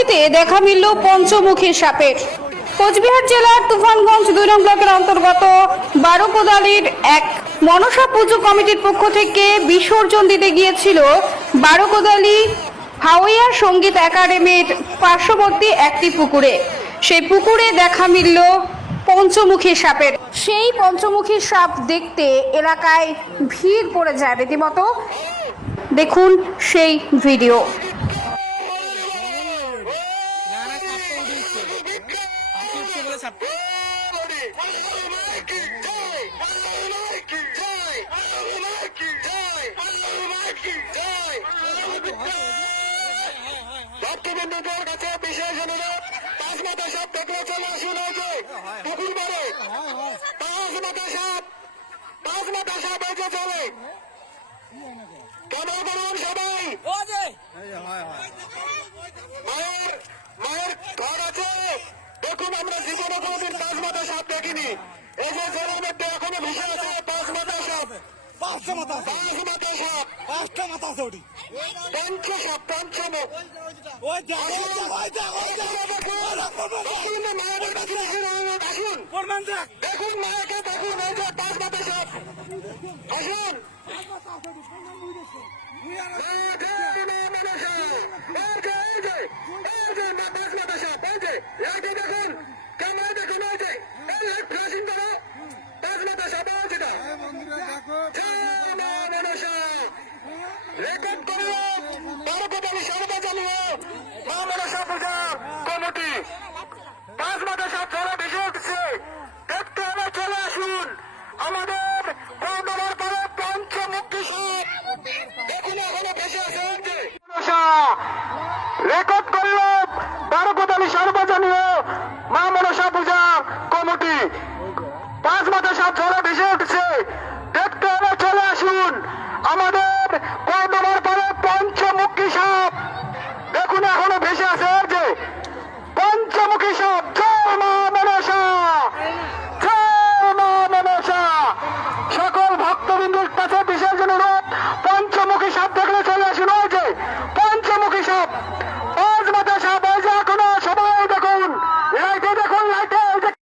কোদালিতে দেখা মিলল পঞ্চমুখী সাপের। কোচবিহার জেলার তুফানগঞ্জ 2 নং ব্লকের অন্তর্গত বারোকোদালির এক মনসা পুজো কমিটির পক্ষ থেকে বিসর্জন দিতে গিয়েছিল বারোকোদালি হাওয়াইয়া সঙ্গীত একাডেমির পার্শ্ববর্তী একটি পুকুরে। সেই পুকুরে দেখা মিলল পঞ্চমুখী সাপের। সেই পঞ্চমুখী সাপ দেখতে এলাকায় ভিড় পড়ে যায় রীতিমতো। দেখুন সেই ভিডিও। ভক্তবৃন্দদের কাছে বিশেষ অনুরোধ, পাঁচমাথা সাপ দেখলে চলে আসুন। পুকুর পাড়ে পাঁচমাথা সাপ এসে চলে। কেমন করুন সবাই। মায়ের ঘর আছে। দেখুন, আমরা জীবনে কোনদিন পাঁচমাথা সাপ দেখিনি। এই যে জলের মধ্যে এখনো ভেসে আছে পাঁচমাথা সাপ। পাঁচমাথা সাপ, পাঁচটা মাথা আছে। ওটি পঞ্চসাপ, পঞ্চমুখ। দেখুন মায়াকে, দেখুন এই যে পাঁচমাথা সাপ। আসুন দেখুন ক্যামেরা, দেখুন ওই যে ফ্লাশিং করো পাঁচমাথা সাপ। রেকর্ড করো বারোকোদালি সর্বজনীয় মা মনসা পূজা কমিটি। পাঁচমাথা সাপ জলে ভেসে উঠছে, দেখতে হলে চলে আসুন। আমাদের বর্ধমার পরে পঞ্চমুখী সাপ দেখুন এখনো ভেসে আছে। রেকর্ড করল বারোকোদালি সর্বজনীয় মা মনসা পূজা কমিটি। পাঁচমাথা সাপ জলে ভেসে উঠছে,